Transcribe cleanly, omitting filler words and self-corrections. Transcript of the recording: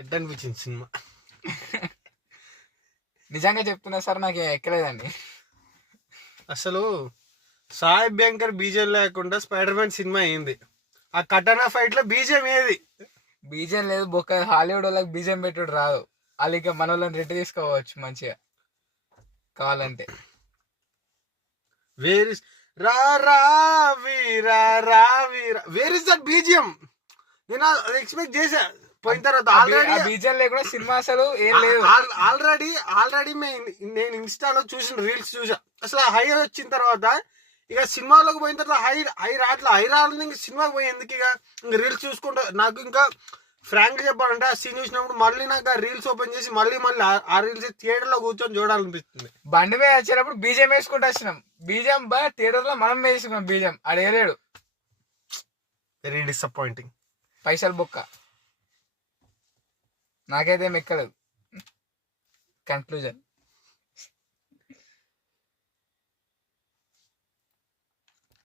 ఎట్లా అనిపించింది సినిమా? నిజంగా చెప్తున్నా సార్, నాకు ఎక్కలేదండి. అసలు సాయి అభ్యంకర్ బీజం లేకుండా స్పైడర్ మ్యాన్ సినిమా అయింది. ఆ కటానా ఫైట్ లో బీజం ఏది? బీజం లేదు, బొక్క. హాలీవుడ్ వాళ్ళకి బీజం పెట్టుడు రాదు. వాళ్ళు ఇక మన వాళ్ళని రెట్టి తీసుకోవచ్చు మంచిగా కావాలంటే. వేర్ ఇస్ రా రా వీరా రా వీరా, వేర్ ఇస్ దట్ బీజియం? నేను ఎక్స్పెక్ట్ చేసా పోయిన తర్వాత. ఆల్రెడీ బీజం లేకుండా సినిమా అసలు ఏం లేదు. ఆల్రెడీ నేను ఇన్స్టాలో చూసిన రీల్స్ చూసా. అసలు హై వచ్చిన తర్వాత ఇక సినిమాలోకి పోయిన తర్వాత హై రాలని ఇంక సినిమాకి పోయి ఎందుకు ఇక రీల్స్ చూసుకుంటా. నాకు ఇంకా ఫ్రాంక్ చెప్పాలంటే ఆ సీన్ చూసినప్పుడు మళ్ళీ నాకు ఆ రీల్స్ ఓపెన్ చేసి మళ్ళీ ఆ రీల్స్ థియేటర్ లో కూర్చొని చూడాలనిపిస్తుంది. బండి మీద వచ్చేటప్పుడు బీజం వేసుకుంటూ వచ్చినాం. బీజం థియేటర్ లో మనం వేసుకున్నాం. బీజం అడేలేడు. Very disappointing. పైసలు బొక్క. నాకైతే మెక్కలేదు. కన్క్లూజన్.